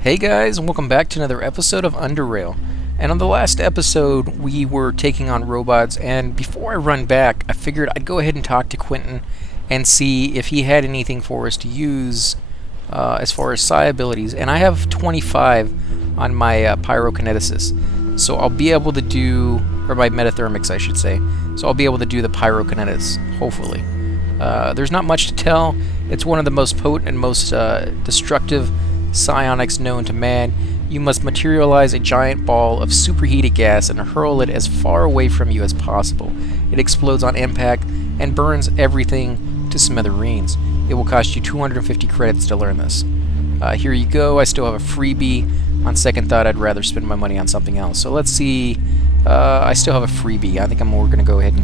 Hey guys, and welcome back to another episode of Underrail. And on the last episode, we were taking on robots, and before I run back, I figured I'd go ahead and talk to Quentin and see if he had anything for us to use as far as psi abilities. And I have 25 on my pyrokinesis, so I'll be able to do, or my metathermics I should say, so I'll be able to do the pyrokinesis, hopefully. There's not much to tell. It's one of the most potent and most destructive psionics known to man. You must materialize a giant ball of superheated gas and hurl it as far away from you as possible. It explodes on impact and burns everything to smithereens. It will cost you 250 credits to learn this. Here you go. I still have a freebie. On second thought, I'd rather spend my money on something else. So let's see. I still have a freebie. I think we're going to go ahead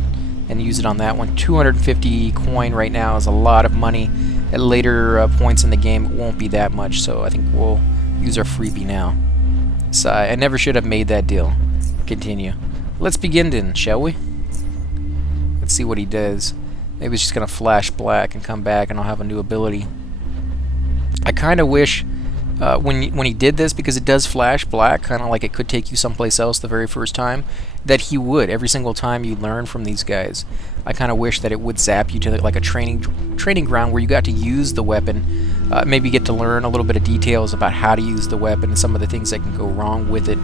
and use it on that one. 250 coin right now is a lot of money. At later points in the game, it won't be that much, so I think we'll use our freebie now. So I never should have made that deal. Continue. Let's begin then, shall we? Let's see what he does. Maybe it's just going to flash black and come back and I'll have a new ability. I kind of wish when he did this, because it does flash black, kind of like it could take you someplace else the very first time, that he would, every single time you learn from these guys. I kind of wish that it would zap you to like a training ground where you got to use the weapon, maybe get to learn a little bit of details about how to use the weapon and some of the things that can go wrong with it,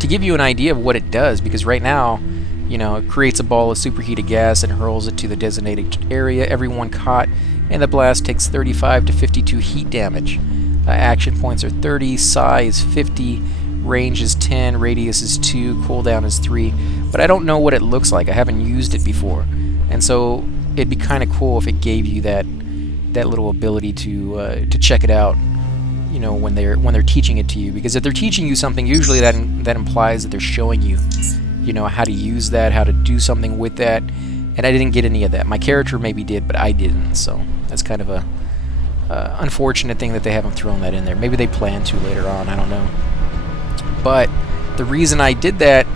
to give you an idea of what it does, because right now, you know, it creates a ball of superheated gas and hurls it to the designated area. Everyone caught in the blast takes 35 to 52 heat damage. Action points are 30, psi is 50, range is 10, radius is 2, cooldown is 3. But I don't know what it looks like. I haven't used it before, and so it'd be kind of cool if it gave you that little ability to check it out. You know, when they're teaching it to you, because if they're teaching you something, usually that implies that they're showing you, you know, how to use that, how to do something with that. And I didn't get any of that. My character maybe did, but I didn't. So that's kind of a unfortunate thing that they haven't thrown that in there. Maybe they plan to later on, I don't know. But the reason I did that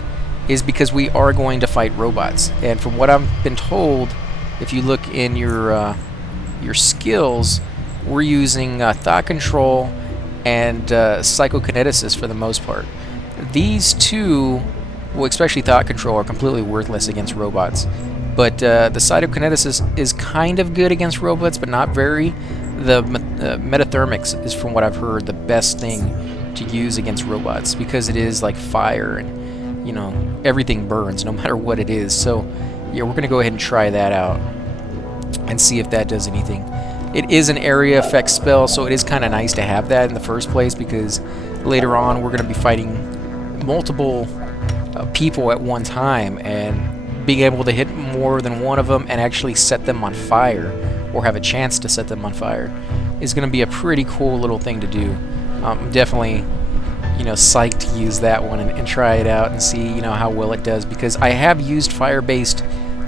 is because we are going to fight robots. And from what I've been told, if you look in your skills, we're using thought control and psychokinesis for the most part. These two, well, especially thought control, are completely worthless against robots. But the psychokinesis is kind of good against robots, but not very. The metathermics is, from what I've heard, the best thing to use against robots, because it is like fire, and you know, everything burns no matter what it is. So yeah, we're gonna go ahead and try that out and see if that does anything. It is an area effect spell, so it is kind of nice to have that in the first place, because later on we're gonna be fighting multiple people at one time, and being able to hit more than one of them and actually set them on fire, or have a chance to set them on fire, is going to be a pretty cool little thing to do. I'm definitely, you know, psyched to use that one and try it out and see, you know, how well it does, because I have used fire-based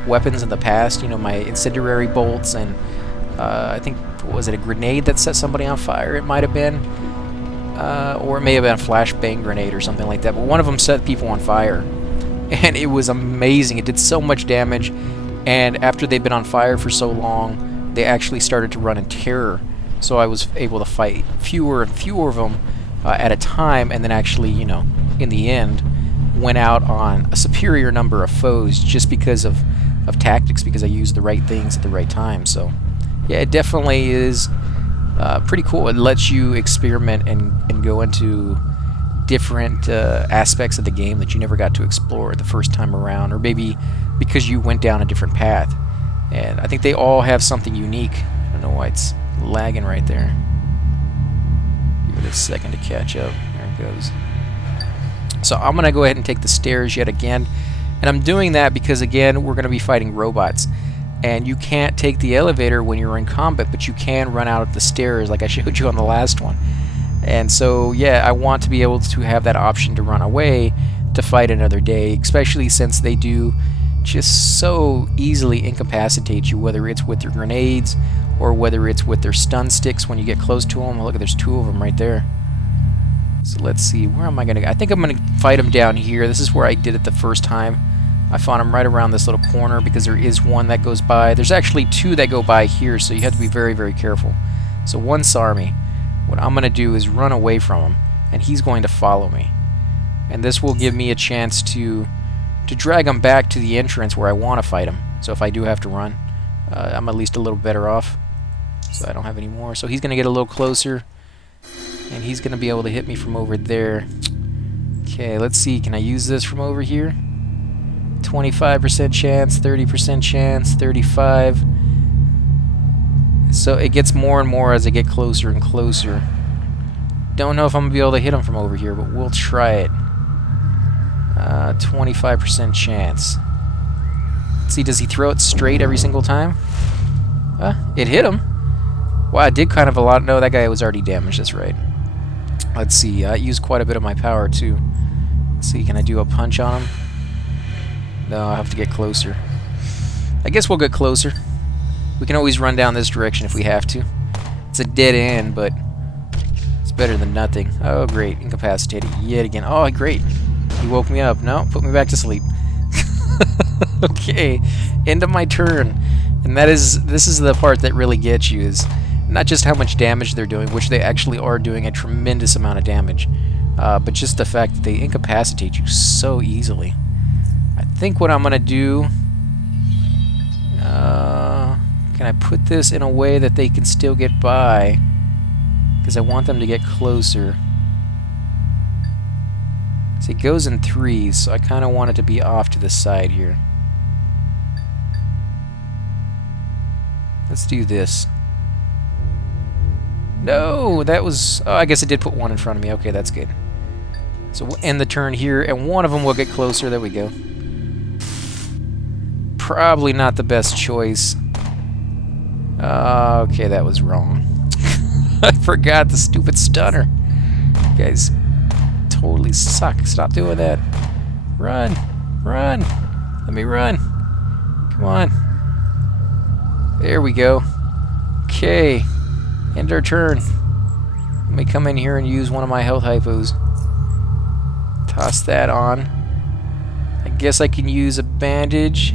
weapons in the past. You know, my incendiary bolts, and I think, was it a grenade that set somebody on fire? It might have been, or it may have been a flashbang grenade or something like that. But one of them set people on fire, and it was amazing. It did so much damage, and after they'd been on fire for so long, they actually started to run in terror. So I was able to fight fewer and fewer of them at a time, and then actually, you know, in the end, went out on a superior number of foes just because of tactics, because I used the right things at the right time. So yeah, it definitely is pretty cool. It lets you experiment and go into different aspects of the game that you never got to explore the first time around, or maybe because you went down a different path. And I think they all have something unique. I don't know why it's lagging right there. Give it a second to catch up. There it goes. So I'm going to go ahead and take the stairs yet again. And I'm doing that because, again, we're going to be fighting robots. And you can't take the elevator when you're in combat, but you can run out of the stairs like I showed you on the last one. And so, yeah, I want to be able to have that option to run away to fight another day, especially since they do just so easily incapacitate you, whether it's with their grenades or whether it's with their stun sticks when you get close to them. Look, there's two of them right there. So let's see, where am I going to go? I think I'm going to fight them down here. This is where I did it the first time. I found them right around this little corner, because there is one that goes by. There's actually two that go by here, so you have to be very, very careful. So one saw me. what I'm going to do is run away from him, and he's going to follow me. And this will give me a chance to drag him back to the entrance where I want to fight him. So if I do have to run, I'm at least a little better off. So I don't have any more. So he's going to get a little closer, and he's going to be able to hit me from over there. Okay, let's see. Can I use this from over here? 25% chance, 30% chance, 35. So it gets more and more as I get closer and closer. Don't know if I'm going to be able to hit him from over here, but we'll try it. 25% chance. Let's see, does he throw it straight every single time? It hit him. Wow, it did kind of a lot. No, that guy was already damaged, that's right. Let's see, I used quite a bit of my power too. Let's see, can I do a punch on him? No, I'll have to get closer. I guess we'll get closer. We can always run down this direction if we have to. It's a dead end, but it's better than nothing. Oh, great. Incapacitated yet again. Oh, great. He woke me up. No, put me back to sleep. Okay, end of my turn. And this is the part that really gets you, is not just how much damage they're doing, which they actually are doing a tremendous amount of damage, but just the fact that they incapacitate you so easily. I think what I'm going to do... can I put this in a way that they can still get by? Because I want them to get closer. See, it goes in threes, so I kind of want it to be off to the side here. Let's do this. No, that was... Oh, I guess it did put one in front of me. Okay, that's good. So we'll end the turn here, and one of them will get closer. There we go. Probably not the best choice. Okay, that was wrong. I forgot the stupid stunner. You guys totally suck. Stop doing that. Run. Run. Let me run. Come on. There we go. Okay. End our turn. Let me come in here and use one of my health hypos. Toss that on. I guess I can use a bandage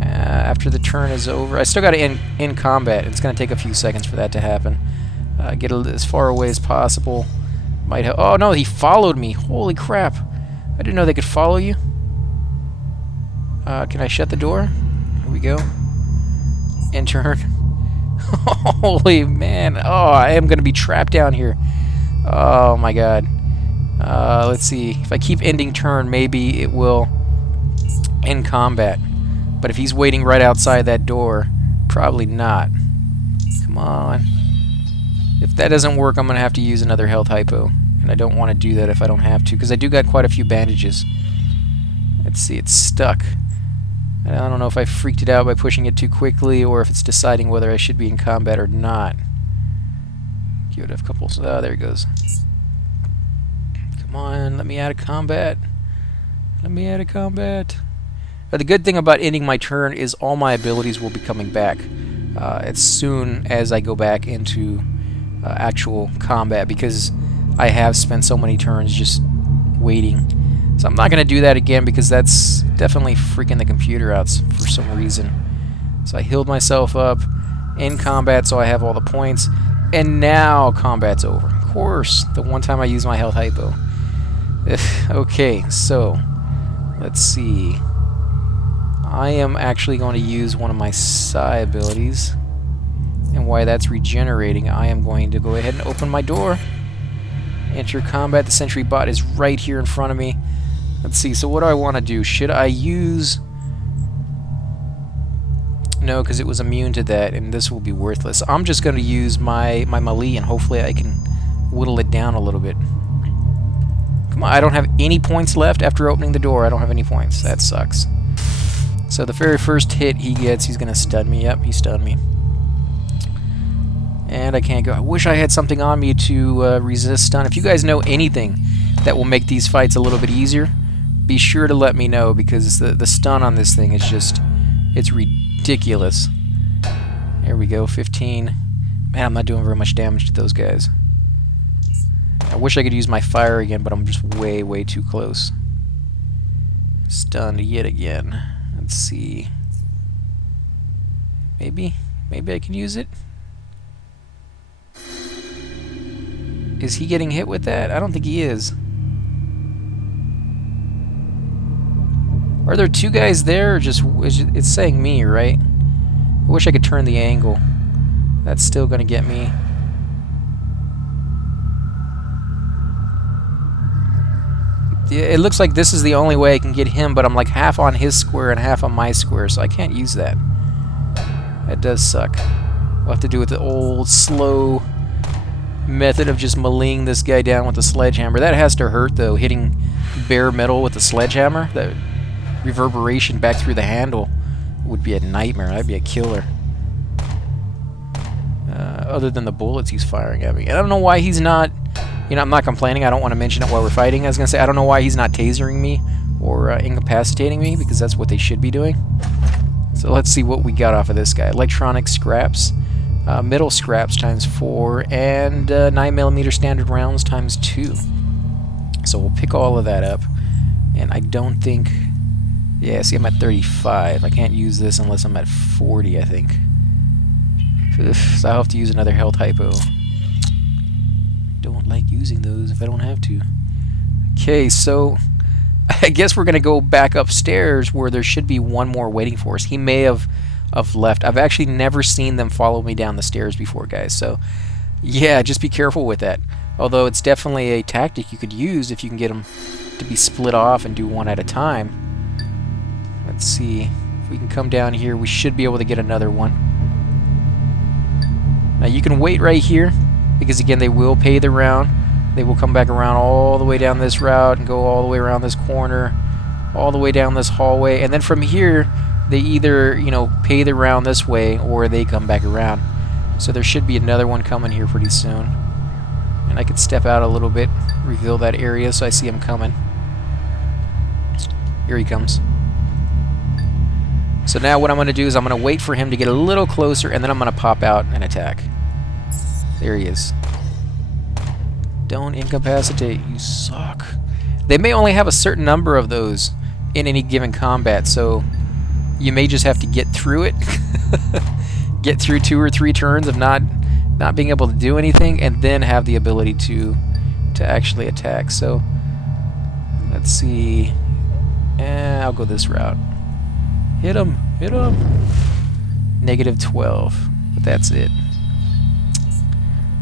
after the turn is over. I still got to end combat. It's going to take a few seconds for that to happen. Get as far away as possible. Might help. Oh no, he followed me. Holy crap. I didn't know they could follow you. Can I shut the door? Here we go. End turn. Holy man. Oh, I am going to be trapped down here. Oh my god. Let's see. If I keep ending turn, maybe it will end combat. But if he's waiting right outside that door, probably not. Come on. If that doesn't work, I'm going to have to use another health hypo. And I don't want to do that if I don't have to, because I do got quite a few bandages. Let's see, it's stuck. I don't know if I freaked it out by pushing it too quickly, or if it's deciding whether I should be in combat or not. Give it a couple... Oh, there it goes. Come on, let me out of combat. Let me out of combat. But the good thing about ending my turn is all my abilities will be coming back as soon as I go back into actual combat, because I have spent so many turns just waiting. So I'm not going to do that again, because that's definitely freaking the computer out for some reason. So I healed myself up in combat, so I have all the points. And now combat's over. Of course, the one time I used my health hypo. Okay, so let's see. I am actually going to use one of my psi abilities. And while that's regenerating, I am going to go ahead and open my door. Enter combat. The Sentry bot is right here in front of me. Let's see, so what do I want to do? Should I use... No, because it was immune to that, and this will be worthless. I'm just going to use my melee, and hopefully I can whittle it down a little bit. Come on, I don't have any points left after opening the door. I don't have any points. That sucks. So the very first hit he gets, he's going to stun me. Yep, he stunned me. And I can't go. I wish I had something on me to resist stun. If you guys know anything that will make these fights a little bit easier, be sure to let me know, because the stun on this thing is just... It's ridiculous. There we go, 15. Man, I'm not doing very much damage to those guys. I wish I could use my fire again, but I'm just way, way too close. Stunned yet again. Let's see. Maybe I can use it? Is he getting hit with that? I don't think he is. Are there two guys there, or just it's saying me, right? I wish I could turn the angle. That's still gonna get me. Yeah, it looks like this is the only way I can get him, but I'm like half on his square and half on my square, so I can't use that. That does suck. We'll have to do it the old slow method of just meleeing this guy down with a sledgehammer. That has to hurt, though, hitting bare metal with a sledgehammer. That reverberation back through the handle would be a nightmare. That'd be a killer. Other than the bullets he's firing at me. And I don't know why he's not... You know, I'm not complaining. I don't want to mention it while we're fighting. I was going to say, I don't know why he's not tasering me or incapacitating me, because that's what they should be doing. So let's see what we got off of this guy. Electronic scraps, middle scraps times 4, and 9mm standard rounds times 2. So we'll pick all of that up. And I don't think... Yeah, see, I'm at 35. I can't use this unless I'm at 40, I think. So I'll have to use another health hypo. Don't like using those if I don't have to. Okay, so I guess we're gonna go back upstairs where there should be one more waiting for us. He may have left. I've actually never seen them follow me down the stairs before, guys, so yeah, just be careful with that. Although it's definitely a tactic you could use if you can get them to be split off and do one at a time. Let's see if we can come down here. We should be able to get another one. Now you can wait right here, because again, they will pay the round. They will come back around all the way down this route and go all the way around this corner, all the way down this hallway, and then from here they either, you know, pay the round this way or they come back around. So there should be another one coming here pretty soon. And I could step out a little bit, reveal that area so I see him coming. Here he comes. So now what I'm going to do is I'm going to wait for him to get a little closer, and then I'm going to pop out and attack. There he is. Don't incapacitate, you suck. They may only have a certain number of those in any given combat, so you may just have to get through it. Get through 2 or 3 turns of not being able to do anything, and then have the ability to actually attack. So let's see. I'll go this route. Hit him! Hit him! -12, but that's it.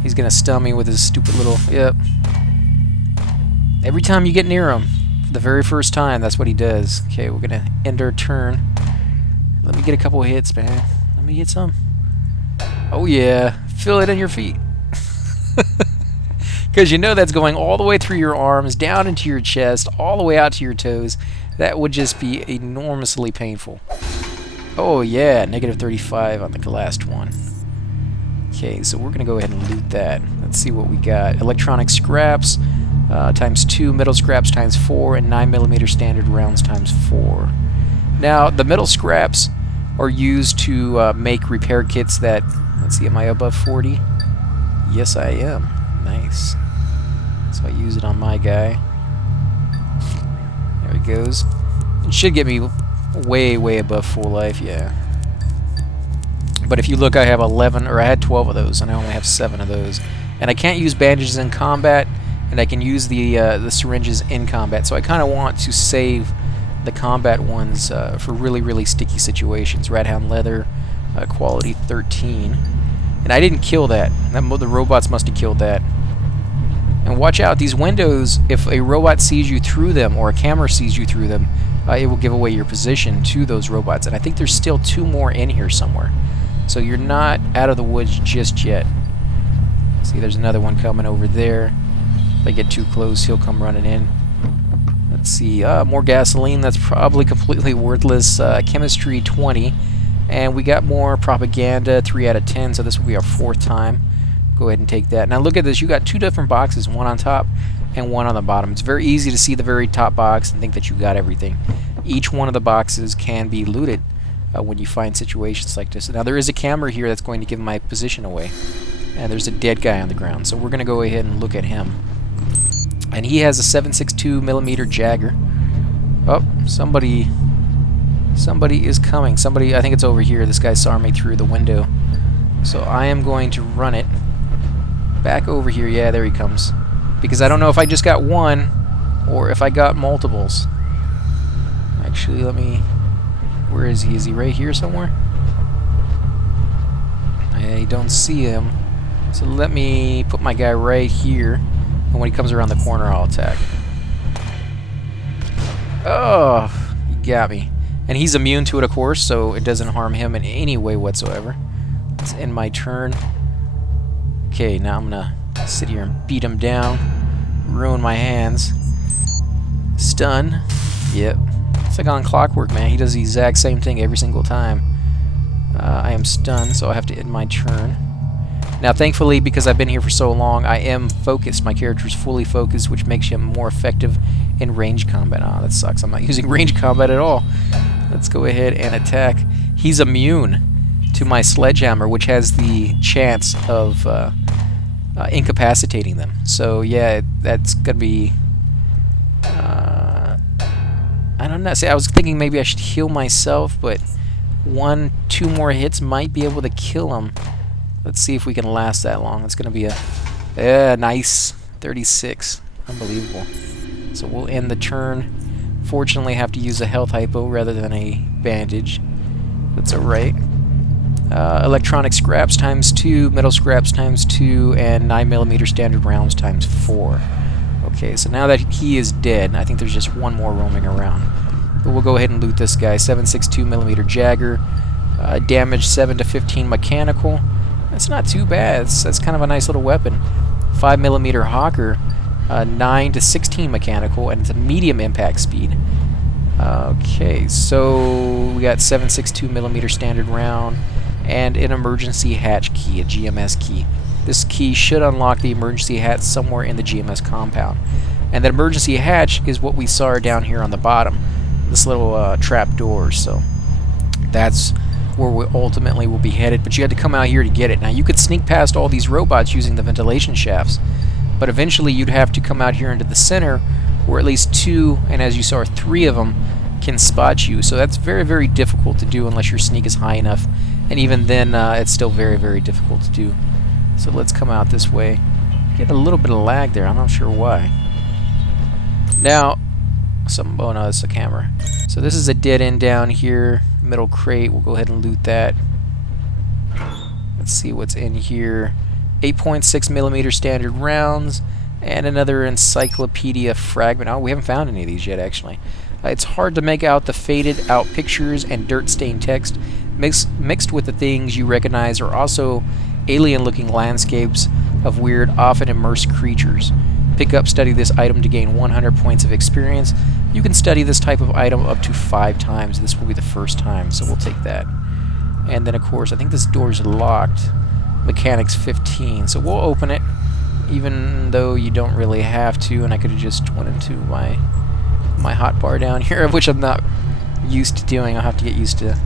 He's gonna stun me with his stupid little... Yep. Every time you get near him, for the very first time, that's what he does. Okay, we're gonna end our turn. Let me get a couple of hits, man. Let me get some. Oh yeah, feel it in your feet. Because you know that's going all the way through your arms, down into your chest, all the way out to your toes. That would just be enormously painful. Oh yeah, -35 on the last one. Okay, so we're gonna go ahead and loot that. Let's see what we got. Electronic scraps times 2, middle scraps times 4, and 9mm standard rounds times 4. Now the middle scraps are used to make repair kits that... Let's see, am I above 40? Yes, I am. Nice. So I use it on my guy. There it goes. It should get me way, way above full life, yeah. But if you look, I have 11, or I had 12 of those, and I only have 7 of those. And I can't use bandages in combat, and I can use the syringes in combat. So I kind of want to save the combat ones for really, really sticky situations. Rathound leather, quality 13. And I didn't kill that. The robots must have killed that. And watch out, these windows, if a robot sees you through them, or a camera sees you through them, it will give away your position to those robots. And I think there's still 2 more in here somewhere. So you're not out of the woods just yet. See, there's another one coming over there. If I get too close, he'll come running in. Let's see, more gasoline. That's probably completely worthless. Chemistry 20. And we got more propaganda, 3 out of 10, so this will be our 4th time. Go ahead and take that. Now look at this, you got 2 different boxes, one on top and one on the bottom. It's very easy to see the very top box and think that you got everything. Each one of the boxes can be looted when you find situations like this. Now there is a camera here that's going to give my position away. And there's a dead guy on the ground, so we're going to go ahead and look at him. And he has a 7.62mm Jagger. Oh, somebody is coming. Somebody, I think it's over here. This guy saw me through the window. So I am going to run it. back over here. Yeah, there he comes. Because I don't know if I just got one or if I got multiples. Actually, let me... Where is he? Is he right here somewhere? I don't see him. So let me put my guy right here. And when he comes around the corner, I'll attack. Oh, he got me. And he's immune to it, of course, so it doesn't harm him in any way whatsoever. Let's end my turn. Okay, now I'm gonna sit here and beat him down. Ruin my hands. Stun. Yep. It's like on clockwork, man. He does the exact same thing every single time. I am stunned, so I have to end my turn. Now, thankfully, because I've been here for so long, I am focused. My character's fully focused, which makes him more effective in range combat. Ah, that sucks. I'm not using range combat at all. Let's go ahead and attack. He's immune to my sledgehammer, which has the chance of incapacitating them. So, yeah, that's going to be... I don't know. See, I was thinking maybe I should heal myself, but 2 more hits might be able to kill him. Let's see if we can last that long. It's going to be a nice 36. Unbelievable. So we'll end the turn. Fortunately, I have to use a health hypo rather than a bandage. That's alright. Electronic scraps times 2, metal scraps times 2, and 9mm standard rounds times 4. Okay, so now that he is dead, I think there's just one more roaming around. But we'll go ahead and loot this guy. 7.62mm Jagger. Damage 7 to 15 mechanical. That's not too bad. That's kind of a nice little weapon. 5mm Hawker. 9 to 16 mechanical, and it's a medium impact speed. Okay, so we got 7.62mm standard round and an emergency hatch key, a GMS key. This key should unlock the emergency hatch somewhere in the GMS compound. And that emergency hatch is what we saw down here on the bottom. This little trap door, so that's where we ultimately will be headed. But you had to come out here to get it. Now, you could sneak past all these robots using the ventilation shafts, but eventually you'd have to come out here into the center, where at least 2, and as you saw, 3 of them can spot you. So that's very, very difficult to do unless your sneak is high enough. And even then, it's still very, very difficult to do. So let's come out this way. Get a little bit of lag there. I'm not sure why. Now, oh no, it's a camera. So this is a dead end down here. Middle crate. We'll go ahead and loot that. Let's see what's in here. 8.6mm standard rounds. And another encyclopedia fragment. Oh, we haven't found any of these yet, actually. It's hard to make out the faded out pictures and dirt-stained text. Mixed with the things you recognize are also alien-looking landscapes of weird, often immersed creatures. Pick up, study this item to gain 100 points of experience. You can study this type of item up to 5 times. This will be the first time, so we'll take that. And then, of course, I think this door is locked. Mechanics 15, so we'll open it, even though you don't really have to, and I could have just went into my hotbar down here, which I'm not used to doing. I'll have to get used to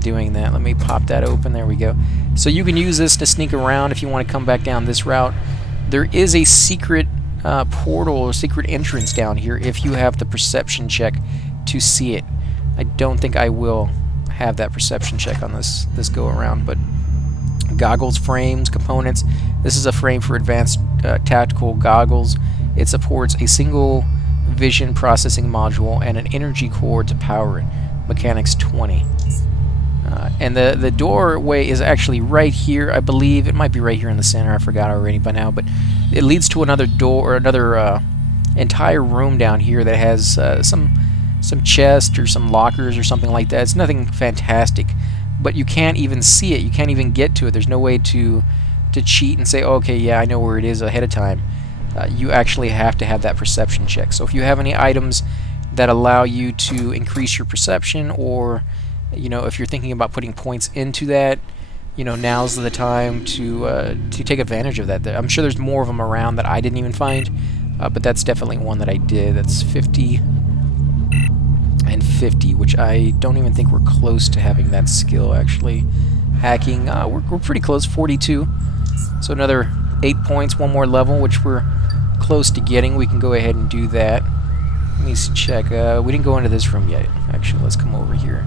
doing that. Let me pop that open. There we go. So you can use this to sneak around if you want to come back down this route. There is a secret portal or secret entrance down here if you have the perception check to see it. I don't think I will have that perception check on this go around, but goggles, frames, components. This is a frame for advanced tactical goggles. It supports a single vision processing module and an energy core to power it. Mechanics 20. And the doorway is actually right here, I believe. It might be right here in the center. I forgot already by now, but it leads to another door, or another entire room down here that has some chests or some lockers or something like that. It's nothing fantastic, but you can't even see it. You can't even get to it. There's no way to cheat and say, oh, okay, yeah, I know where it is ahead of time. You actually have to have that perception check. So if you have any items that allow you to increase your perception, or if you're thinking about putting points into that, now's the time to take advantage of that. I'm sure there's more of them around that I didn't even find, but that's definitely one that I did. That's 50 and 50, which I don't even think we're close to having that skill, actually. Hacking, we're pretty close, 42. So another 8 points, one more level, which we're close to getting. We can go ahead and do that. Let me check. We didn't go into this room yet. Actually, let's come over here.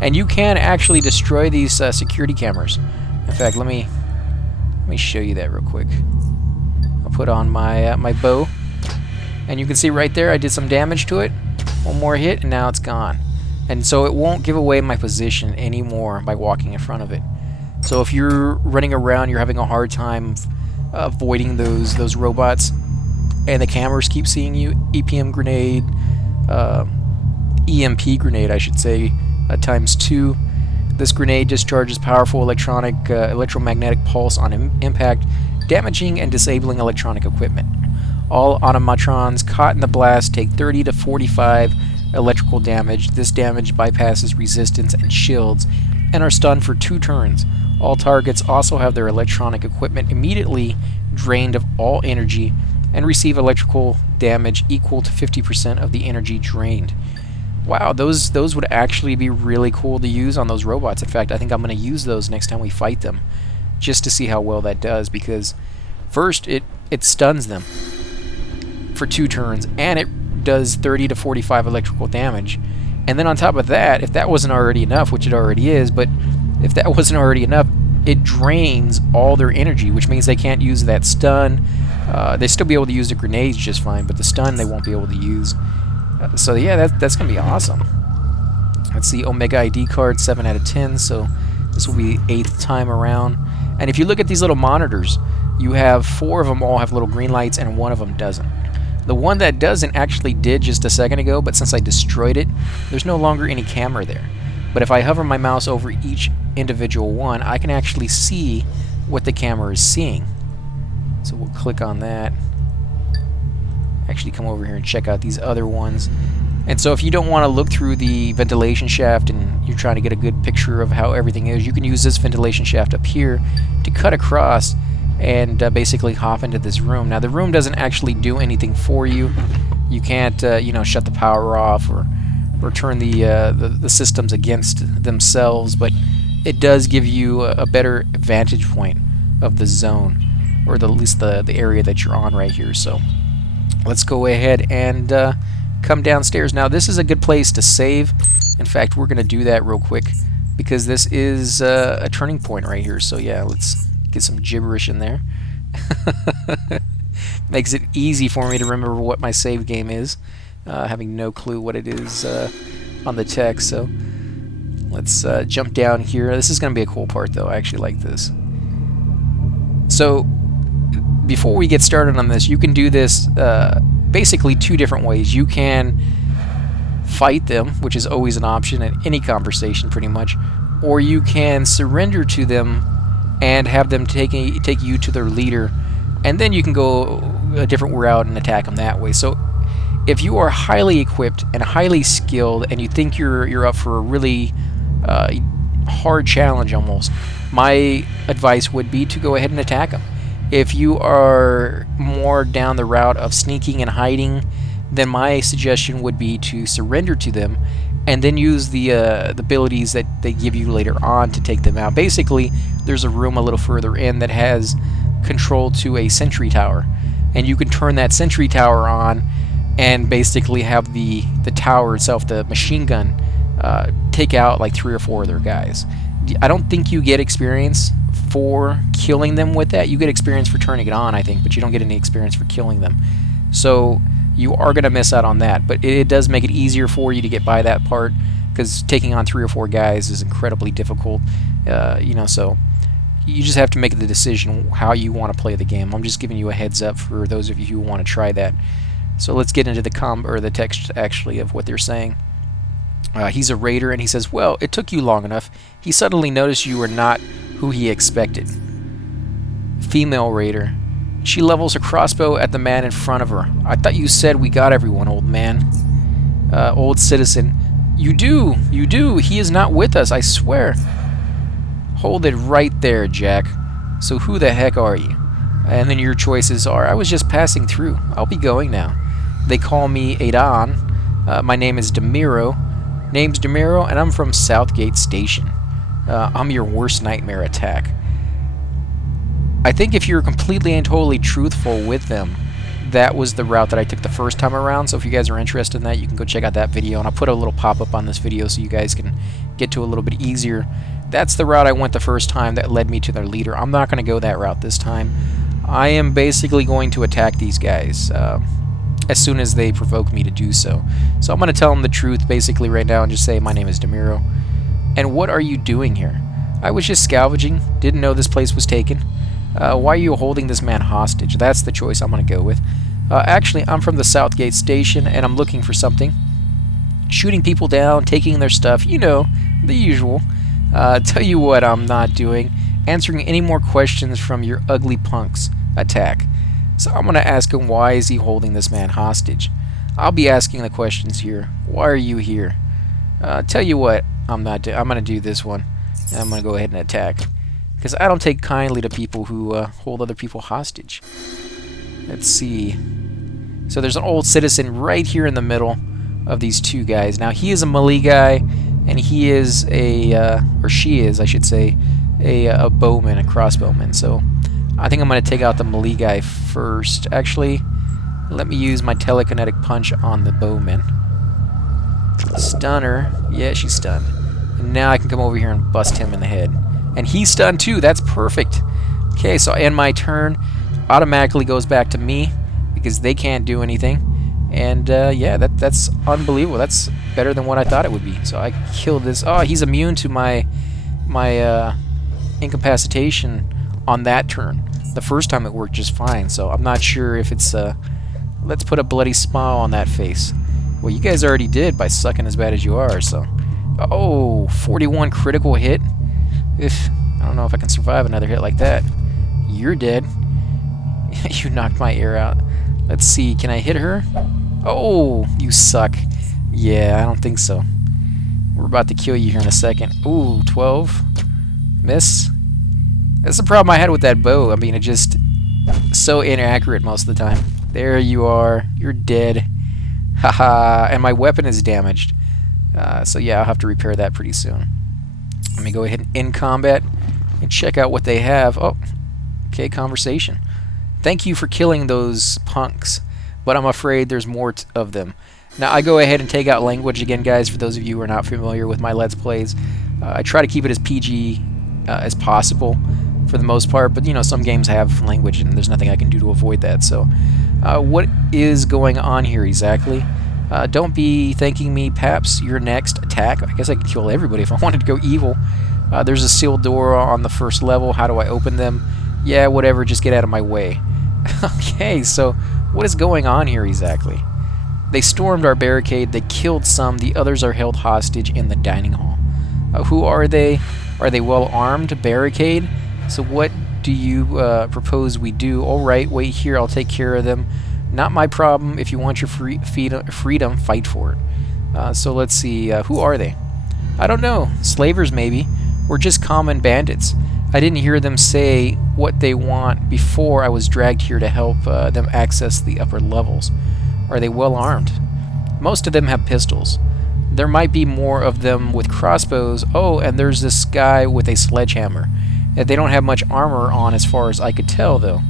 And you can actually destroy these security cameras. In fact, let me show you that real quick. put on my my bow. And you can see right there I did some damage to it. One more hit and now it's gone. And so it won't give away my position anymore by walking in front of it. So if you're running around, you're having a hard time avoiding those robots, and the cameras keep seeing you, EPM grenade, EMP grenade I should say, ×2. This grenade discharges powerful electromagnetic pulse on impact, damaging and disabling electronic equipment. All automatrons caught in the blast take 30 to 45 electrical damage. This damage bypasses resistance and shields and are stunned for 2 turns. All targets also have their electronic equipment immediately drained of all energy and receive electrical damage equal to 50% of the energy drained. Wow, those would actually be really cool to use on those robots. In fact, I think I'm going to use those next time we fight them, just to see how well that does, because first it stuns them for 2 turns, and it does 30 to 45 electrical damage. And then on top of that, if that wasn't already enough, which it already is, but if that wasn't already enough, it drains all their energy, which means they can't use that stun. They still be able to use the grenades just fine, but the stun they won't be able to use. So yeah, that's going to be awesome. Let's see, Omega ID card, 7 out of 10, so this will be 8th time around. And if you look at these little monitors, you have 4 of them all have little green lights, and 1 of them doesn't. The one that doesn't actually did just a second ago, but since I destroyed it, there's no longer any camera there. But if I hover my mouse over each individual one, I can actually see what the camera is seeing. So we'll click on that. Actually come over here and check out these other ones. And so if you don't want to look through the ventilation shaft and you're trying to get a good picture of how everything is, you can use this ventilation shaft up here to cut across and basically hop into this room. Now the room doesn't actually do anything for you. You can't you know, shut the power off or turn the systems against themselves, but it does give you a better vantage point of the zone, or at least the area that you're on right here. So let's go ahead and come downstairs. Now this is a good place to save. In fact, we're gonna do that real quick because this is a turning point right here. So yeah, let's get some gibberish in there. Makes it easy for me to remember what my save game is, having no clue what it is on the text. So let's jump down here. This is going to be a cool part though. I actually like this. So before we get started on this, you can do this basically 2 different ways. You can fight them, which is always an option in any conversation pretty much, or you can surrender to them and have them take you to their leader, and then you can go a different route and attack them that way. So if you are highly equipped and highly skilled and you think you're up for a really hard challenge almost, my advice would be to go ahead and attack them. If you are more down the route of sneaking and hiding, then my suggestion would be to surrender to them and then use the abilities that they give you later on to take them out. Basically, there's a room a little further in that has control to a sentry tower, and you can turn that sentry tower on and basically have the tower itself, the machine gun, take out like 3 or 4 of their guys. I don't think you get experience for killing them with that. You get experience for turning it on, I think, but you don't get any experience for killing them. So you are going to miss out on that, but it does make it easier for you to get by that part, because taking on 3 or 4 guys is incredibly difficult. You know, so you just have to make the decision how you want to play the game. I'm just giving you a heads up for those of you who want to try that. So let's get into the text actually of what they're saying. He's a raider, and he says, well, it took you long enough. He suddenly noticed you were not who he expected. Female raider. She levels her crossbow at the man in front of her. I thought you said we got everyone, old man. Old citizen. You do. He is not with us, I swear. Hold it right there, Jack. So who the heck are you? And then your choices are, I was just passing through. I'll be going now. They call me Aidan. My name is Demiro. Name's Demiro, and I'm from Southgate Station. I'm your worst nightmare attack. I think if you're completely and totally truthful with them, that was the route that I took the first time around. So if you guys are interested in that, you can go check out that video, and I'll put a little pop-up on this video so you guys can get to a little bit easier. That's the route I went the first time that led me to their leader. I'm not going to go that route this time. I am basically going to attack these guys as soon as they provoke me to do so. So I'm going to tell them the truth basically right now and just say, my name is Demiro. And what are you doing here? I was just scavenging, didn't know this place was taken. Why are you holding this man hostage? That's the choice I'm going to go with. Actually, I'm from the Southgate Station, and I'm looking for something. Shooting people down, taking their stuff, you know, the usual. Tell you what I'm not doing. Answering any more questions from your ugly punks. Attack. So I'm going to ask him, why is he holding this man hostage? I'll be asking the questions here. Why are you here? Tell you what, I'm going to do this one. And I'm going to go ahead and attack. Because I don't take kindly to people who hold other people hostage. Let's see. So there's an old citizen right here in the middle of these two guys. Now he is a melee guy, and he is a, or she is, I should say, a bowman, a crossbowman. So I think I'm going to take out the melee guy first. Actually, let me use my telekinetic punch on the bowman. Stun her. Yeah, she's stunned. And now I can come over here and bust him in the head. And he's stunned too. That's perfect. Okay, so end my turn. Automatically goes back to me because they can't do anything. And yeah, that's unbelievable. That's better than what I thought it would be. So I killed this. Oh, he's immune to my incapacitation on that turn. The first time it worked just fine. So I'm not sure if it's let's put a bloody smile on that face. Well, you guys already did by sucking as bad as you are. So, oh, 41 critical hit. I don't know if I can survive another hit like that. You're dead. You knocked my ear out. Let's see, can I hit her? Oh, you suck. Yeah, I don't think so. We're about to kill you here in a second. Ooh, 12. Miss. That's the problem I had with that bow. I mean, it just so inaccurate most of the time. There you are. You're dead. Haha. And my weapon is damaged. So yeah, I'll have to repair that pretty soon. Let me go ahead and end combat and check out what they have. Oh, okay, conversation. Thank you for killing those punks, but I'm afraid there's more of them. Now, I go ahead and take out language again, guys, for those of you who are not familiar with my Let's Plays. I try to keep it as PG as possible for the most part, but, you know, some games have language, and there's nothing I can do to avoid that. So, what is going on here exactly? Don't be thanking me, Paps. You're next. Attack. I guess I could kill everybody if I wanted to go evil. There's a sealed door on the first level. How do I open them? Yeah, whatever. Just get out of my way. Okay, so what is going on here exactly? They stormed our barricade. They killed some. The others are held hostage in the dining hall. Who are they? Are they well armed? Barricade? So what do you propose we do? All right, wait here. I'll take care of them. Not my problem. If you want your freedom, fight for it. So let's see. Who are they? I don't know. Slavers, maybe. Or just common bandits. I didn't hear them say what they want before I was dragged here to help them access the upper levels. Are they well armed? Most of them have pistols. There might be more of them with crossbows. Oh, and there's this guy with a sledgehammer. They don't have much armor on as far as I could tell, though.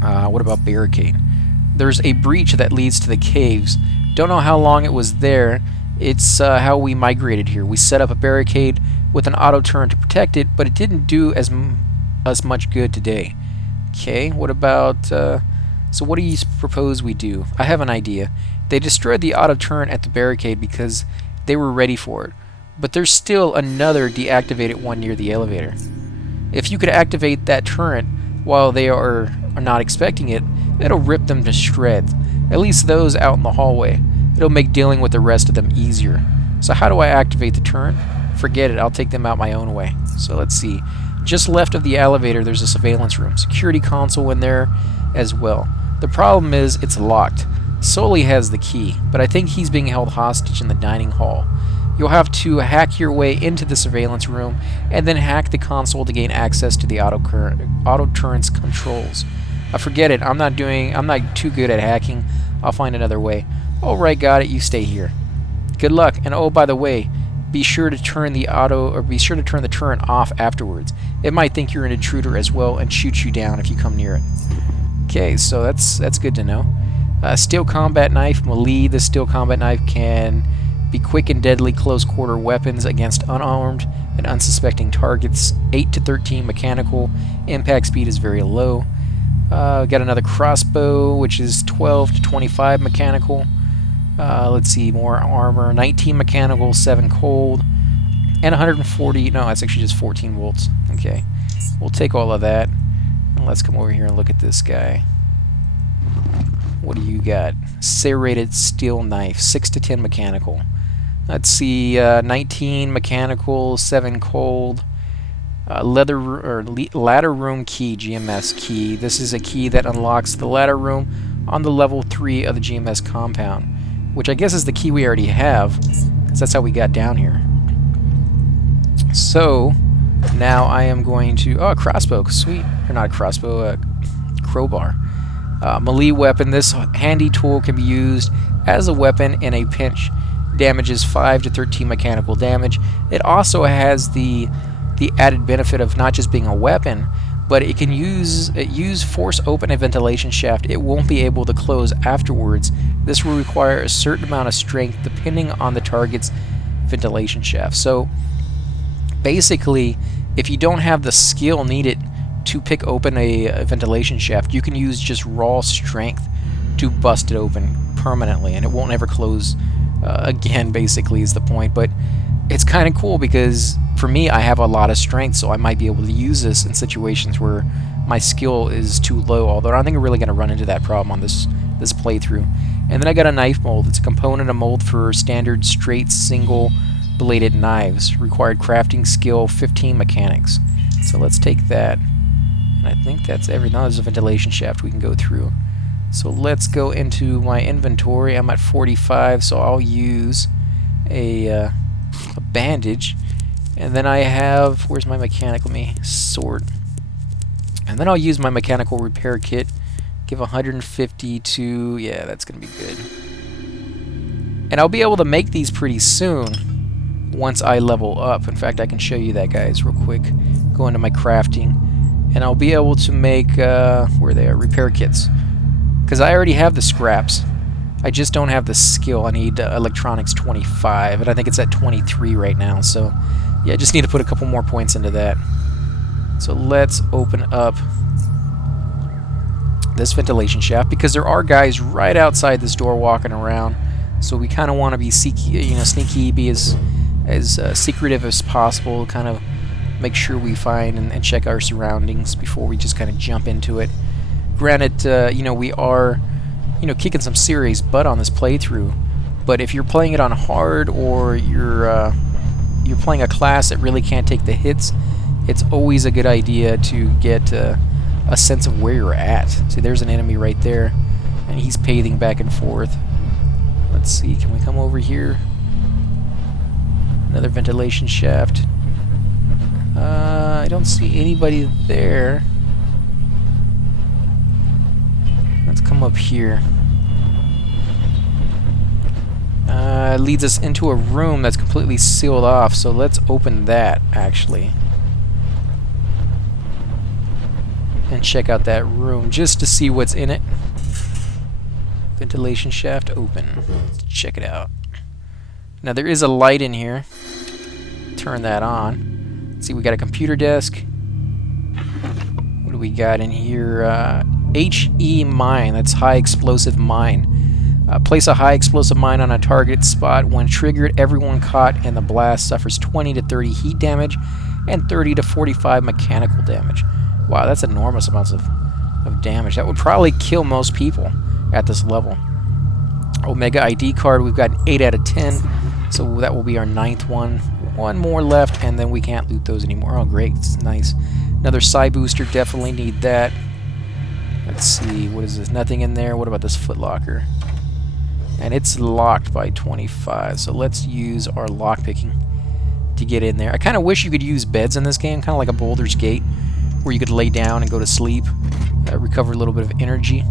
What about barricade? There's a breach that leads to the caves. Don't know how long it was there. It's how we migrated here. We set up a barricade with an auto turn to protect it, but it didn't do as much good today. Okay, what about... so what do you propose we do? I have an idea. They destroyed the auto turn at the barricade because they were ready for it. But there's still another deactivated one near the elevator. If you could activate that turret while they are not expecting it, it'll rip them to shreds. At least those out in the hallway. It'll make dealing with the rest of them easier. So how do I activate the turret? Forget it, I'll take them out my own way. So let's see. Just left of the elevator, there's a surveillance room. Security console in there as well. The problem is, it's locked. Sully has the key, but I think he's being held hostage in the dining hall. You'll have to hack your way into the surveillance room and then hack the console to gain access to the auto turret's controls. Forget it, I'm not too good at hacking. I'll find another way. Alright, got it, you stay here. Good luck, and oh, by the way, be sure to turn the turret off afterwards. It might think you're an intruder as well and shoot you down if you come near it. Okay, so that's good to know. Steel combat knife, melee. The steel combat knife can be quick and deadly close quarter weapons against unarmed and unsuspecting targets. 8 to 13 mechanical. Impact speed is very low. We got another crossbow, which is 12 to 25 mechanical. Let's see, more armor, 19 mechanical, 7 cold, and 140. No, that's actually just 14 volts. Okay, we'll take all of that, and let's come over here and look at this guy. What do you got? Serrated steel knife, 6 to 10 mechanical. Let's see, 19 mechanical, 7 cold. Ladder room key, GMS key. This is a key that unlocks the ladder room on the level 3 of the GMS compound, which I guess is the key we already have, because that's how we got down here. So now I am going to... Oh, a crossbow, sweet. Or not a crossbow, a crowbar. Melee weapon. This handy tool can be used as a weapon in a pinch. Damages 5 to 13 mechanical damage. It also has the added benefit of not just being a weapon, but it can use force open a ventilation shaft. It won't be able to close afterwards. This will require a certain amount of strength depending on the target's ventilation shaft. So basically, if you don't have the skill needed to pick open a ventilation shaft, you can use just raw strength to bust it open permanently, and it won't ever close again, basically, is the point. But it's kind of cool because for me, I have a lot of strength, so I might be able to use this in situations where my skill is too low, although I don't think we're really going to run into that problem on this playthrough. And then I got a knife mold. It's a component of mold for standard straight single bladed knives. Required crafting skill 15 mechanics. So let's take that. And I think that's everything. There's a ventilation shaft we can go through. So let's go into my inventory. I'm at 45, so I'll use a bandage. And then I have, where's my mechanical sword? And then I'll use my mechanical repair kit. Give 150 to, yeah, that's going to be good. And I'll be able to make these pretty soon once I level up. In fact, I can show you that, guys, real quick. Go into my crafting. And I'll be able to make, where they are, repair kits. Because I already have the scraps. I just don't have the skill. I need electronics 25, and I think it's at 23 right now. So, yeah, I just need to put a couple more points into that. So let's open up this ventilation shaft, because there are guys right outside this door walking around. So we kind of want to be sneaky, be as secretive as possible, kind of make sure we find and check our surroundings before we just kind of jump into it. Granted, we are, kicking some serious butt on this playthrough, but if you're playing it on hard, or you're playing a class that really can't take the hits, it's always a good idea to get a sense of where you're at. See, there's an enemy right there, and he's pacing back and forth. Let's see, can we come over here? Another ventilation shaft. I don't see anybody there. Let's come up here. It leads us into a room that's completely sealed off, so let's open that, actually. And check out that room just to see what's in it. Ventilation shaft open. Let's check it out. Now, there is a light in here. Turn that on. Let's see, we got a computer desk. What do we got in here? HE mine, that's high explosive mine. Place a high explosive mine on a target spot. When triggered, everyone caught in the blast suffers 20 to 30 heat damage and 30 to 45 mechanical damage. Wow, that's enormous amounts of damage. That would probably kill most people at this level. Omega ID card, we've got an 8 out of 10, so that will be our 9th one. One more left, and then we can't loot those anymore. Oh, great, it's nice. Another psi booster, definitely need that. Let's see, what is this? Nothing in there. What about this footlocker? And it's locked by 25, so let's use our lockpicking to get in there. I kind of wish you could use beds in this game, kind of like a Boulder's Gate, where you could lay down and go to sleep, recover a little bit of energy.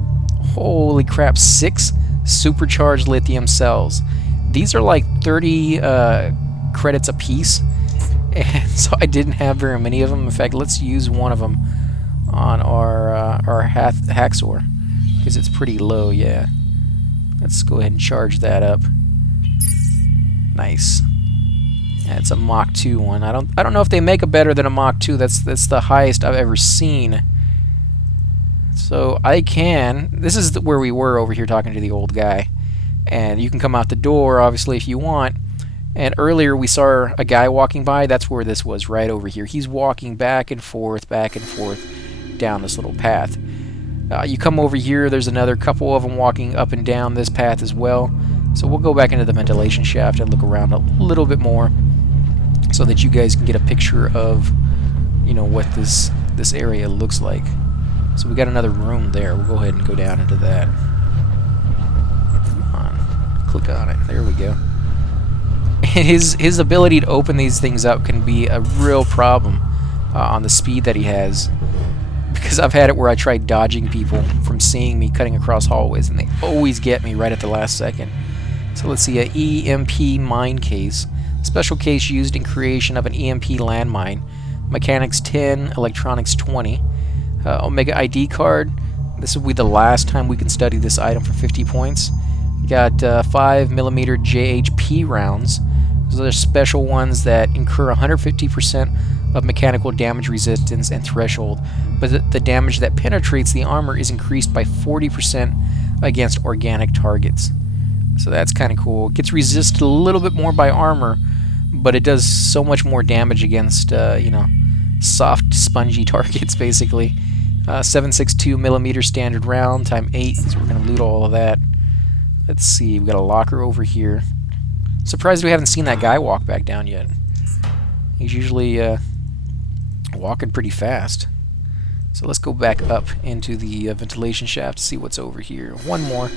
Holy crap, 6 supercharged lithium cells. These are like 30 credits a piece, and so I didn't have very many of them. In fact, let's use one of them on our hacksaw, because it's pretty low. Yeah, let's go ahead and charge that up. Nice. And it's a Mach 2 one. I don't know if they make a better than a Mach 2. That's the highest I've ever seen. So I can... This is where we were over here talking to the old guy. And you can come out the door, obviously, if you want. And earlier we saw a guy walking by. That's where this was, right over here. He's walking back and forth down this little path. You come over here, there's another couple of them walking up and down this path as well. So we'll go back into the ventilation shaft and look around a little bit more so that you guys can get a picture of, you know, what this area looks like. So we got another room there. We'll go ahead and go down into that. Come on, click on it. There we go. And his ability to open these things up can be a real problem on the speed that he has. Because I've had it where I try dodging people from seeing me cutting across hallways, and they always get me right at the last second. So let's see, a EMP mine case. Special case used in creation of an EMP landmine. Mechanics 10, electronics 20. Omega ID card. This will be the last time we can study this item for 50 points. Got 5mm JHP rounds. Those are special ones that incur 150% of mechanical damage resistance and threshold, but the damage that penetrates the armor is increased by 40% against organic targets. So that's kind of cool. It gets resisted a little bit more by armor, but it does so much more damage against, you know, soft, spongy targets, basically. 7.62mm standard round, time 8, so we're going to loot all of that. Let's see, we got a locker over here. Surprised we haven't seen that guy walk back down yet. He's usually walking pretty fast. So let's go back up into the ventilation shaft to see what's over here. One more.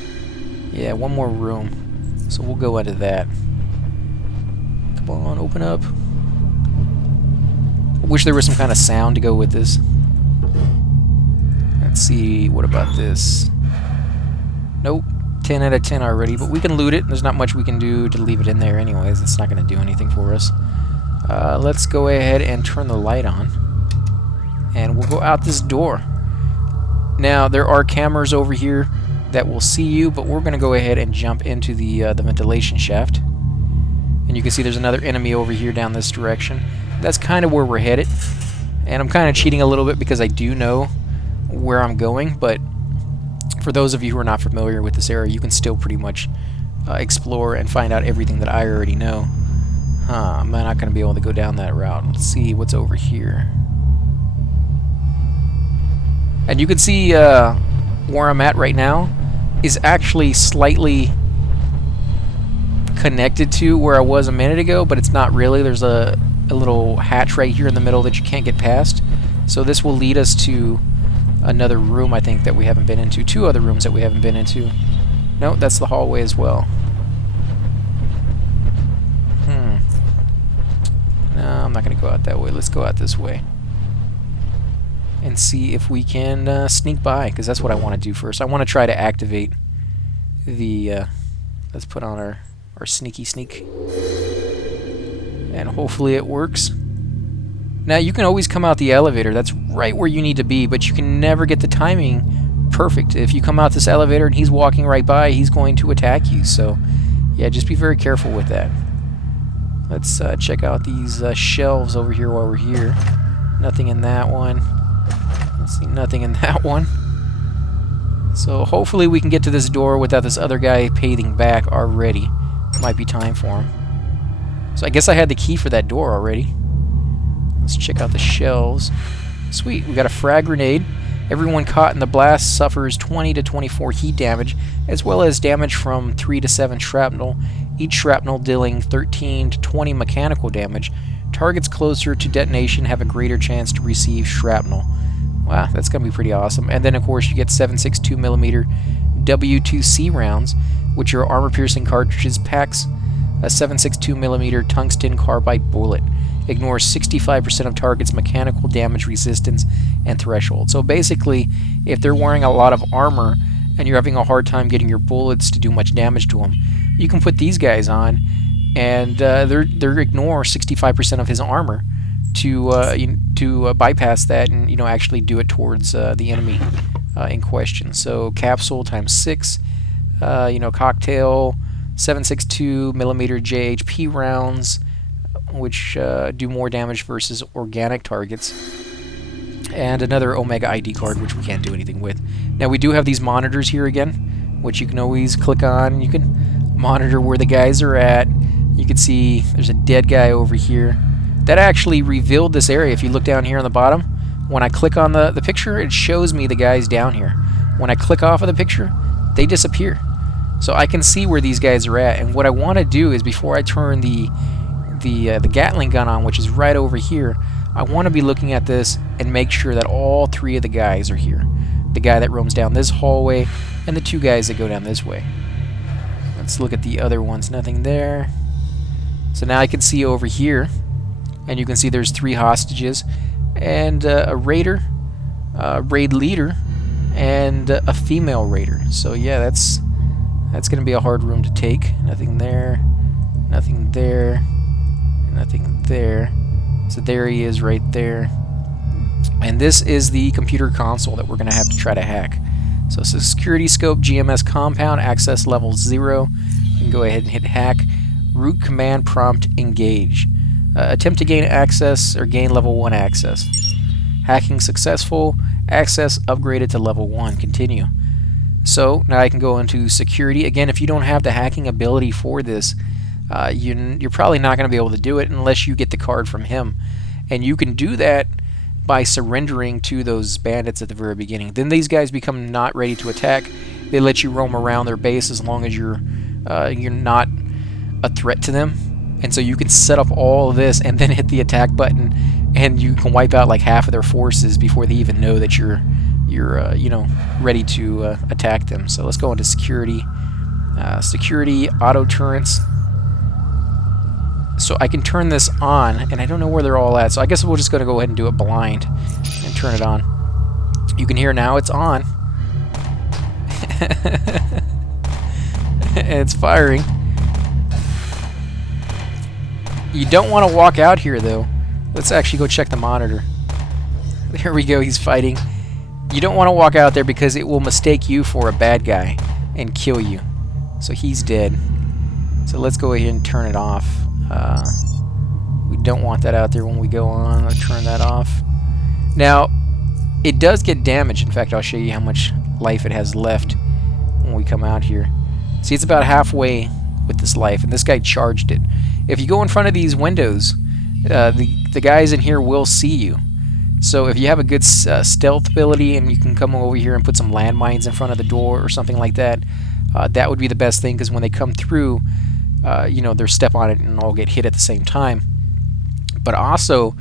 Yeah, one more room. So we'll go into that. Come on, open up. I wish there was some kind of sound to go with this. Let's see, what about this? Nope. 10 out of 10 already, but we can loot it. There's not much we can do to leave it in there anyways. It's not going to do anything for us. Let's go ahead and turn the light on. And we'll go out this door. Now, there are cameras over here that will see you, but we're going to go ahead and jump into the ventilation shaft. And you can see there's another enemy over here down this direction. That's kind of where we're headed. And I'm kind of cheating a little bit because I do know where I'm going, but for those of you who are not familiar with this area, you can still pretty much explore and find out everything that I already know. I'm not going to be able to go down that route. Let's see what's over here. And you can see where I'm at right now is actually slightly connected to where I was a minute ago, but it's not really. There's a little hatch right here in the middle that you can't get past. So this will lead us to another room, I think, that we haven't been into. Two other rooms that we haven't been into. No, that's the hallway as well. No, I'm not going to go out that way. Let's go out this way. And see if we can sneak by, because that's what I want to do first. I want to try to activate the... let's put on our sneaky sneak. And hopefully it works. Now, you can always come out the elevator. That's right where you need to be, but you can never get the timing perfect. If you come out this elevator and he's walking right by, he's going to attack you. So, yeah, just be very careful with that. Let's check out these shelves over here while we're here. Nothing in that one. Let's see, nothing in that one. So hopefully we can get to this door without this other guy paving back already. Might be time for him. So I guess I had the key for that door already. Let's check out the shelves. Sweet, we got a frag grenade. Everyone caught in the blast suffers 20 to 24 heat damage, as well as damage from 3 to 7 shrapnel, each shrapnel dealing 13 to 20 mechanical damage. Targets closer to detonation have a greater chance to receive shrapnel. Wow, that's going to be pretty awesome. And then, of course, you get 7.62mm W2C rounds, which are armor-piercing cartridges, packs a 7.62mm tungsten carbide bullet. Ignores 65% of targets' mechanical damage resistance and threshold. So basically, if they're wearing a lot of armor and you're having a hard time getting your bullets to do much damage to them, you can put these guys on, and they're ignore 65% of his armor to bypass that and actually do it towards the enemy in question. So capsule times 6, cocktail, 7.62mm JHP rounds, which do more damage versus organic targets. and another Omega ID card, which we can't do anything with. Now we do have these monitors here again, which you can always click on. You can monitor where the guys are at. You can see there's a dead guy over here. That actually revealed this area. If you look down here on the bottom, when I click on the picture, it shows me the guys down here. When I click off of the picture, they disappear. So I can see where these guys are at. And what I want to do is, before I turn the Gatling gun on, which is right over here, I want to be looking at this and make sure that all three of the guys are here. The guy that roams down this hallway and the two guys that go down this way. Let's look at the other ones. Nothing there. So now I can see over here, and you can see there's 3 hostages and a raider, raid leader, and a female raider. So yeah, that's going to be a hard room to take. Nothing there, nothing there, nothing there. So there he is right there. And this is the computer console that we're going to have to try to hack. So it's a security scope, GMS compound, access level 0. You can go ahead and hit hack. Root command prompt engage. Attempt to gain access or gain level 1 access. Hacking successful. Access upgraded to level 1. Continue. So now I can go into security. Again, if you don't have the hacking ability for this, you're probably not going to be able to do it unless you get the card from him. And you can do that by surrendering to those bandits at the very beginning. Then these guys become not ready to attack. They let you roam around their base as long as you're not a threat to them. And so you can set up all of this and then hit the attack button, and you can wipe out like half of their forces before they even know that you're ready to attack them. So let's go into security. Security auto turrets. So I can turn this on, and I don't know where they're all at, so I guess we're just going to go ahead and do it blind and turn it on. You can hear now it's on. And it's firing. You don't want to walk out here, though. Let's actually go check the monitor. There we go, he's fighting. You don't want to walk out there because it will mistake you for a bad guy and kill you. So he's dead. So let's go ahead and turn it off. We don't want that out there when we go on. Let's turn that off. Now, it does get damaged. In fact, I'll show you how much life it has left when we come out here. See, it's about halfway with this life, and this guy charged it. If you go in front of these windows, the guys in here will see you. So if you have a good stealth ability and you can come over here and put some landmines in front of the door or something like that, that would be the best thing, because when they come through, they'll step on it and all get hit at the same time. But also,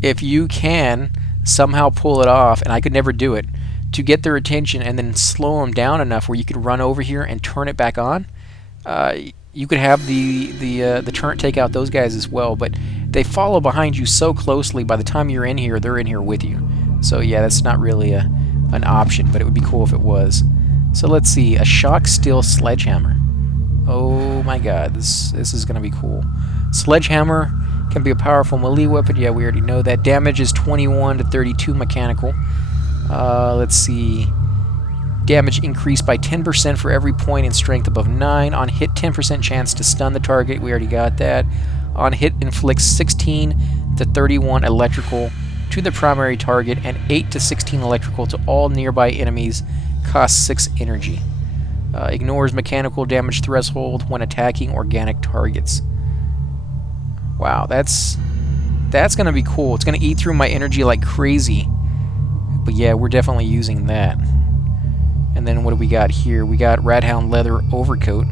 if you can somehow pull it off, and I could never do it, to get their attention and then slow them down enough where you can run over here and turn it back on, you could have the turret take out those guys as well. But they follow behind you so closely, by the time you're in here, they're in here with you. So yeah, that's not really an option, but it would be cool if it was. So let's see, a shock steel sledgehammer. Oh my god, this is going to be cool. Sledgehammer can be a powerful melee weapon. Yeah, we already know that. Damage is 21 to 32 mechanical. Let's see. Damage increased by 10% for every point in strength above 9. On hit, 10% chance to stun the target. We already got that. On hit, inflicts 16 to 31 electrical to the primary target and 8 to 16 electrical to all nearby enemies. Costs 6 energy. Ignores mechanical damage threshold when attacking organic targets. Wow, that's going to be cool. It's going to eat through my energy like crazy. But yeah, we're definitely using that. And then what do we got here? We got Rathound Leather Overcoat.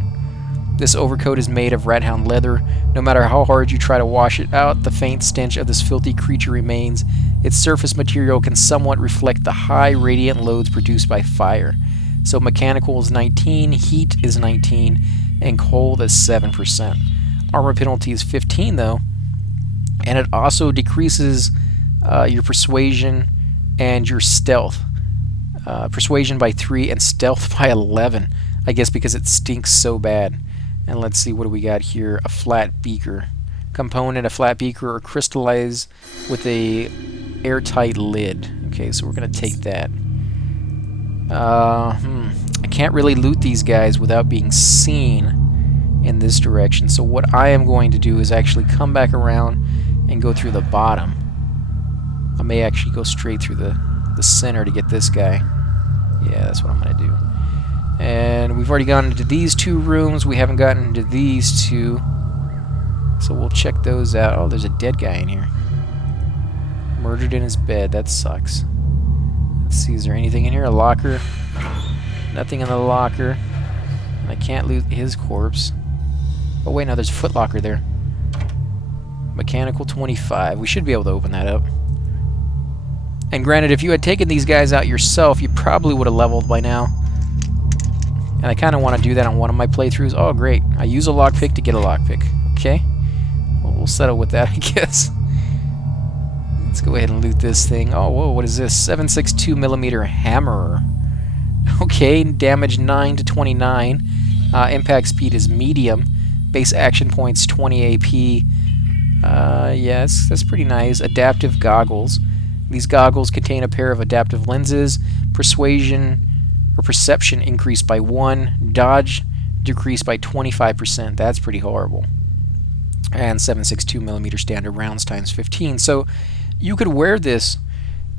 This overcoat is made of Rathound leather. No matter how hard you try to wash it out, the faint stench of this filthy creature remains. Its surface material can somewhat reflect the high radiant loads produced by fire. So mechanical is 19, heat is 19, and cold is 7%. Armor penalty is 15 though, and it also decreases your persuasion and your stealth. Persuasion by 3 and stealth by 11, I guess because it stinks so bad. And let's see, what do we got here? A flat beaker. Component, a flat beaker or crystallize with a airtight lid. Okay, so we're going to take that. I can't really loot these guys without being seen in this direction. So what I am going to do is actually come back around and go through the bottom. may actually go straight through the center to get this guy. Yeah, that's what I'm going to do. And we've already gone into these 2 rooms. We haven't gotten into these 2. So we'll check those out. Oh, there's a dead guy in here. Murdered in his bed. That sucks. Let's see, is there anything in here? A locker? Nothing in the locker. And I can't loot his corpse. Oh wait, no, there's a footlocker there. Mechanical 25. We should be able to open that up. And granted, if you had taken these guys out yourself, you probably would have leveled by now. And I kind of want to do that on one of my playthroughs. Oh, great. I use a lockpick to get a lockpick. Okay. Well, we'll settle with that, I guess. Let's go ahead and loot this thing. Oh, whoa, what is this? 7.62mm hammer. Okay, damage 9 to 29. Impact speed is medium. Base action points 20 AP. Yes, that's pretty nice. Adaptive goggles. These goggles contain a pair of adaptive lenses. Perception increased by 1. Dodge decreased by 25%. That's pretty horrible. And 7.62mm standard rounds times 15. So you could wear this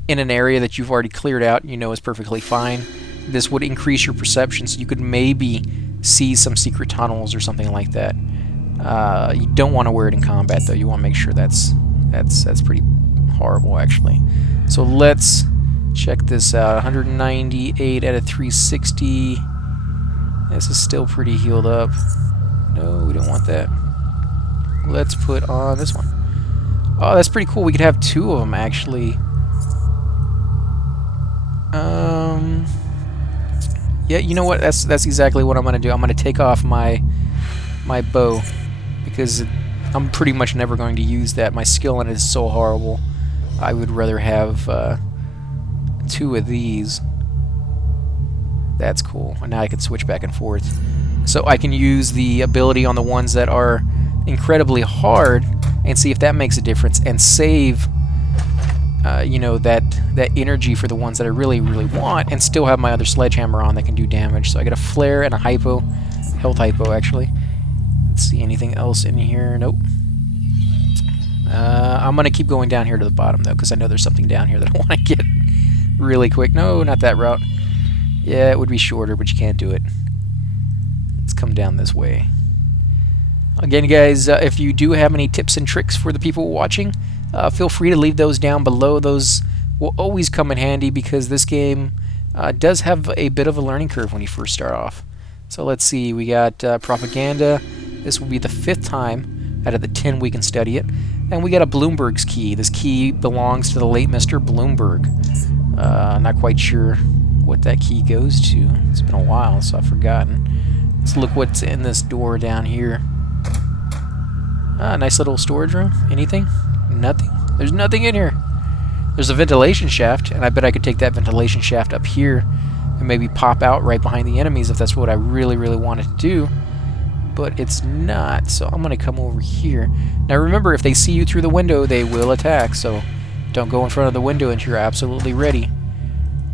in an area that you've already cleared out, you know is perfectly fine. This would increase your perception, so you could maybe see some secret tunnels or something like that. You don't want to wear it in combat, though. You want to make sure that's pretty horrible, actually. So let's check this out. 198 out of 360. This is still pretty healed up. No, we don't want that. Let's put on this one. Oh, that's pretty cool. We could have 2 of them, actually. Yeah, you know what? That's exactly what I'm going to do. I'm going to take off my bow, because I'm pretty much never going to use that. My skill on it is so horrible. I would rather have 2 of these. That's cool. And now I can switch back and forth. So I can use the ability on the ones that are incredibly hard and see if that makes a difference, and save you know, that energy for the ones that I really want, and still have my other sledgehammer on that can do damage. So I get a flare and a hypo, health hypo actually. Let's see, anything else in here? Nope. I'm gonna keep going down here to the bottom though, because I know there's something down here that I want to get really quick. No, not that route. Yeah, it would be shorter, but you can't do it. Let's come down this way. Again, guys, if you do have any tips and tricks for the people watching, feel free to leave those down below. Those will always come in handy, because this game does have a bit of a learning curve when you first start off. So let's see, we got propaganda. This will be the 5th time out of the 10 we can study it. And we got a Bloomberg's key. This key belongs to the late Mr. Bloomberg. Not quite sure what that key goes to. It's been a while, so I've forgotten. Let's look what's in this door down here. Nice little storage room. Anything? Nothing. There's nothing in here. There's a ventilation shaft, and I bet I could take that ventilation shaft up here and maybe pop out right behind the enemies if that's what I really wanted to do. But it's not, so I'm going to come over here. Now remember, if they see you through the window, they will attack, so don't go in front of the window until you're absolutely ready.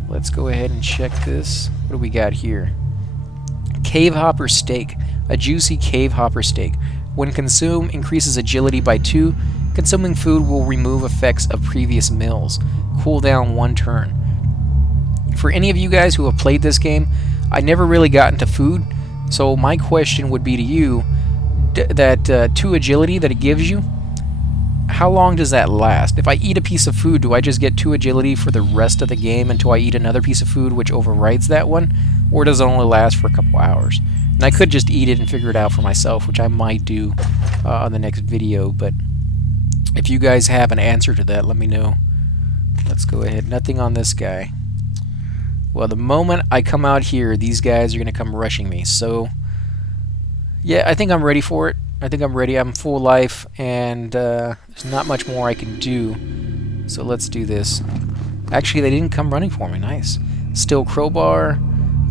Let's go ahead and check this. What do we got here? Cave Hopper Steak. A juicy cave hopper steak. When consumed, increases agility by 2. Consuming food will remove effects of previous meals. Cooldown 1 turn. For any of you guys who have played this game, I never really got into food, so my question would be to you, that 2 agility that it gives you, how long does that last? If I eat a piece of food, do I just get 2 agility for the rest of the game until I eat another piece of food which overrides that one? Or does it only last for a couple hours? And I could just eat it and figure it out for myself, which I might do on the next video, but if you guys have an answer to that, let me know. Let's go ahead. Nothing on this guy. Well, the moment I come out here, these guys are going to come rushing me. So, yeah, I think I'm ready for it. I think I'm ready. I'm full life, and there's not much more I can do. So let's do this. Actually, they didn't come running for me. Nice. Steel crowbar,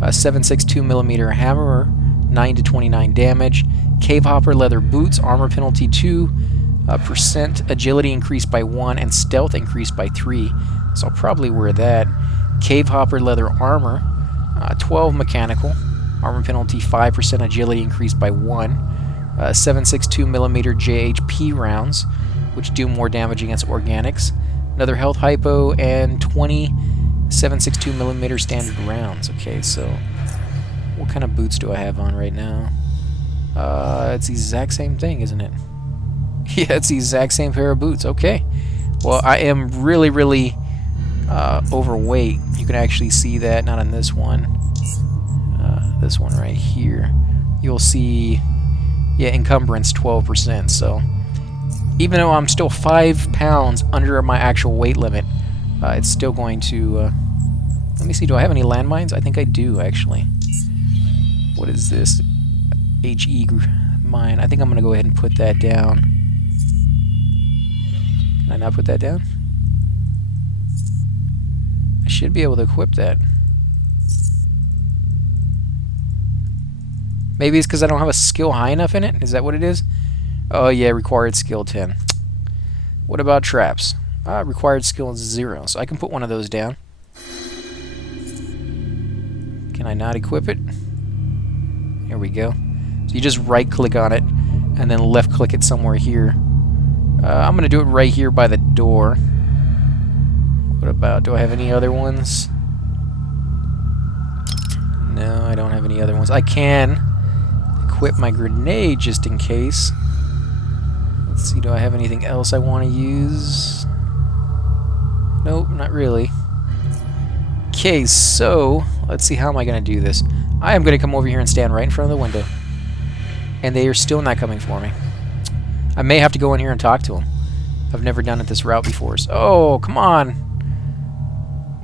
a 7.62mm hammer, 9 to 29 damage. Cave hopper leather boots, armor penalty 2. Percent agility increased by 1 and stealth increased by 3, so I'll probably wear that. Cave hopper leather armor, 12 mechanical, armor penalty 5%, agility increased by 1. 7.62mm JHP rounds, which do more damage against organics. another health hypo, and 20 7.62mm standard rounds. Okay, so what kind of boots do I have on right now? It's the exact same thing, isn't it? Yeah, it's the exact same pair of boots. Okay. Well, I am really, really overweight. You can actually see that, not on this one. This one right here. You'll see, yeah, encumbrance 12%. So even though I'm still 5 pounds under my actual weight limit, it's still going to... let me see, do I have any landmines? I think I do, actually. What is this? HE mine. I think I'm going to go ahead and put that down. Can I not put that down? I should be able to equip that. Maybe it's because I don't have a skill high enough in it? Is that what it is? Oh yeah, required skill 10. What about traps? Required skill 0, so I can put one of those down. Can I not equip it? Here we go. So you just right click on it and then left click it somewhere here. I'm going to do it right here by the door. What about, do I have any other ones? No, I don't have any other ones. I can equip my grenade just in case. Let's see, do I have anything else I want to use? Nope, not really. Okay, so let's see, how am I going to do this? I am going to come over here and stand right in front of the window. And they are still not coming for me. I may have to go in here and talk to them. I've never done it this route before. So, oh, come on.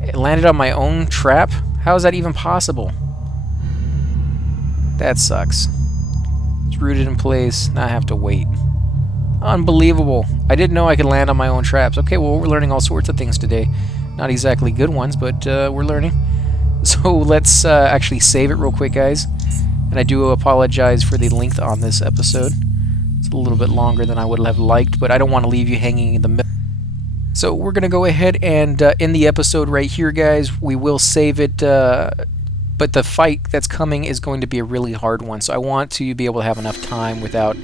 It landed on my own trap? How is that even possible? That sucks. It's rooted in place. Now I have to wait. Unbelievable. I didn't know I could land on my own traps. Okay, well, we're learning all sorts of things today. Not exactly good ones, but we're learning. So let's actually save it real quick, guys. And I do apologize for the length on this episode. It's a little bit longer than I would have liked, but I don't want to leave you hanging in the middle. So we're going to go ahead and end the episode right here, guys. We will save it, but the fight that's coming is going to be a really hard one. So I want to be able to have enough time without,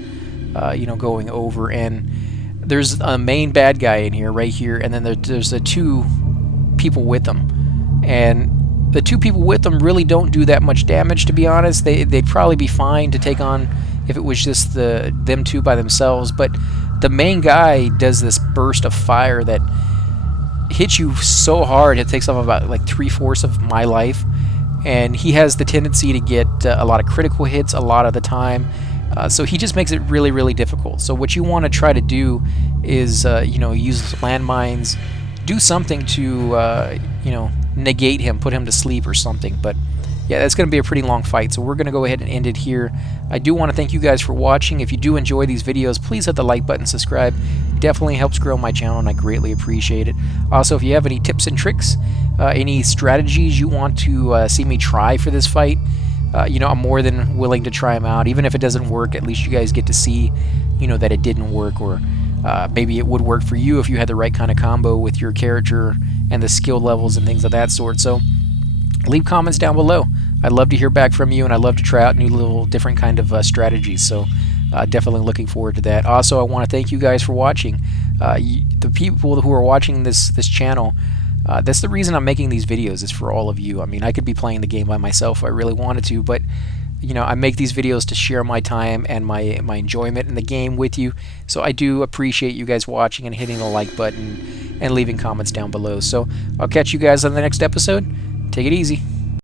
you know, going over. And there's a main bad guy in here, right here, and then there's the 2 people with them. And the 2 people with them really don't do that much damage, to be honest. They'd probably be fine to take on if it was just them 2 by themselves. But the main guy does this burst of fire that hits you so hard it takes off about like 3/4 of my life. And he has the tendency to get a lot of critical hits a lot of the time. So he just makes it really, really difficult. So what you want to try to do is, you know, use landmines, do something to, you know, negate him, put him to sleep or something. But yeah, that's going to be a pretty long fight, so we're going to go ahead and end it here. I do want to thank you guys for watching. If you do enjoy these videos, please hit the like button, subscribe. Definitely helps grow my channel, and I greatly appreciate it. Also, if you have any tips and tricks, any strategies you want to see me try for this fight, you know, I'm more than willing to try them out. Even if it doesn't work, at least you guys get to see, you know, that it didn't work, or maybe it would work for you if you had the right kind of combo with your character and the skill levels and things of that sort. So leave comments down below. I'd love to hear back from you, and I'd love to try out new little different kind of strategies. So definitely looking forward to that. Also, I want to thank you guys for watching. The people who are watching this channel, that's the reason I'm making these videos, is for all of you. I mean, I could be playing the game by myself if I really wanted to, but you know, I make these videos to share my time and my enjoyment in the game with you. So I do appreciate you guys watching and hitting the like button and leaving comments down below. So I'll catch you guys on the next episode. Take it easy.